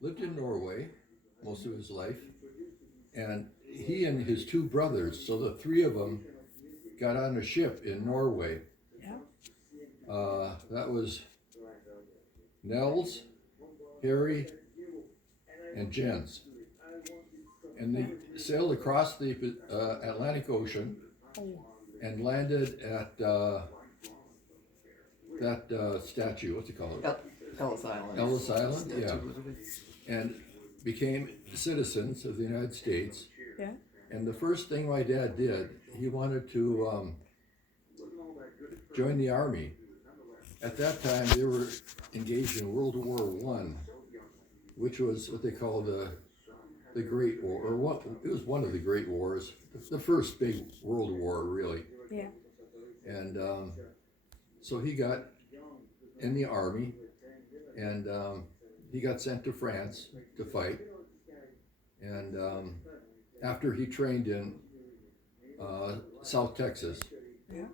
lived in Norway most of his life, and he and his two brothers, so the three of them, got on a ship in Norway. Yeah. That was Nels, Harry, and Jens. And they sailed across the Atlantic Ocean Oh. and landed at that statue, what's it called? Ellis Island. Ellis Island, yeah. And became citizens of the United States. Yeah. And the first thing my dad did, he wanted to join the army. At that time, they were engaged in World War I, which was what they call the Great War, or what it was one of the Great Wars, the first big World War, really. Yeah. And so he got in the army, and he got sent to France to fight. And after he trained in South Texas, Yeah.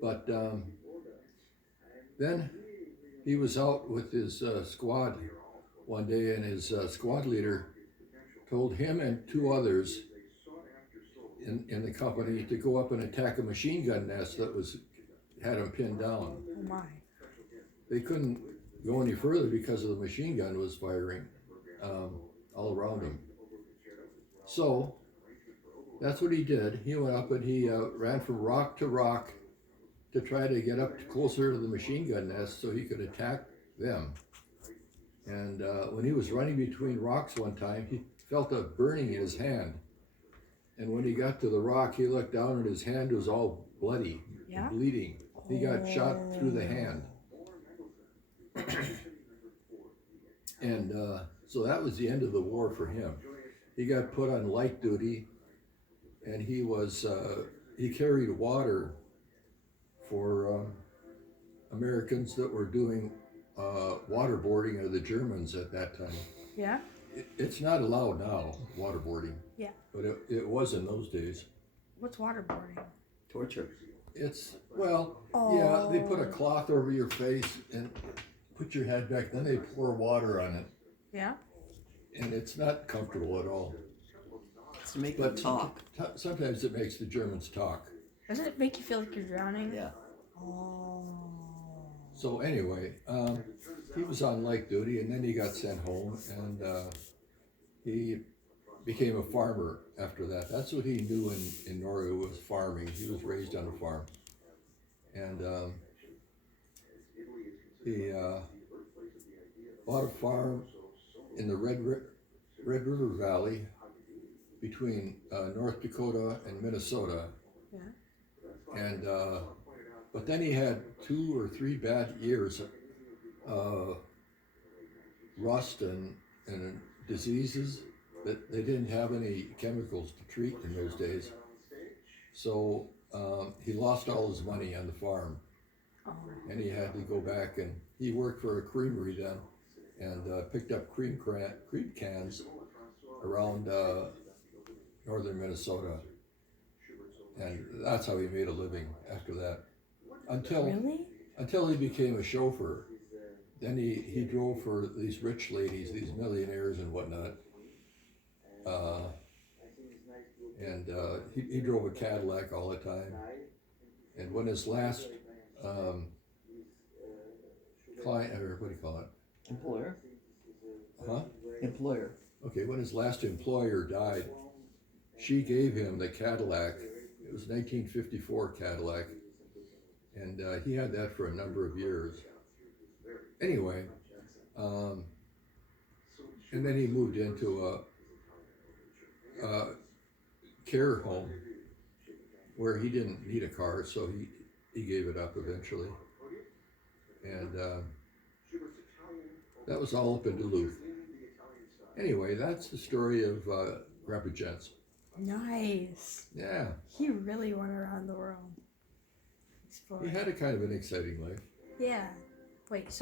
but then he was out with his squad one day, and his squad leader told him and two others in the company to go up and attack a machine gun nest that had him pinned down. Oh my. They couldn't go any further because of the machine gun was firing all around him. So that's what he did. He went up and he ran from rock to rock to try to get up closer to the machine gun nest so he could attack them. And when he was running between rocks one time, he felt a burning in his hand. And when he got to the rock, he looked down and his hand was all bloody, Yeah? bleeding. He got shot through the hand. And so that was the end of the war for him. He got put on light duty, and he carried water for Americans that were doing waterboarding of the Germans at that time. Yeah. It's not allowed now, waterboarding. Yeah. But it was in those days. What's waterboarding? Torture. It's, well, yeah, they put a cloth over your face and put your head back, then they pour water on it. Yeah. And it's not comfortable at all. To make them talk. Sometimes it makes the Germans talk. Doesn't it make you feel like you're drowning? Yeah. Oh. So anyway, he was on light duty, and then he got sent home, and he became a farmer after that. That's what he knew in Norway, was farming. He was raised on a farm. And he bought a farm in the Red River Valley between North Dakota and Minnesota. Yeah. And but then he had 2 or 3 bad years of rust and diseases that they didn't have any chemicals to treat in those days. So he lost all his money on the farm, and he had to go back, and he worked for a creamery then, and picked up cream cans around northern Minnesota, and that's how he made a living after that. Until he became a chauffeur. Then he drove for these rich ladies, these millionaires and whatnot. And he drove a Cadillac all the time. And when his last client, or what do you call it? Employer. Huh? Employer. Okay, when his last employer died, she gave him the Cadillac. It was 1954 Cadillac. And he had that for a number of years. Anyway, and then he moved into a care home where he didn't need a car, so he gave it up eventually. And that was all up in Duluth. Anyway, that's the story of Grandpa Jens. Nice. Yeah. He really went around the world. He had a kind of an exciting life. Yeah. Wait, so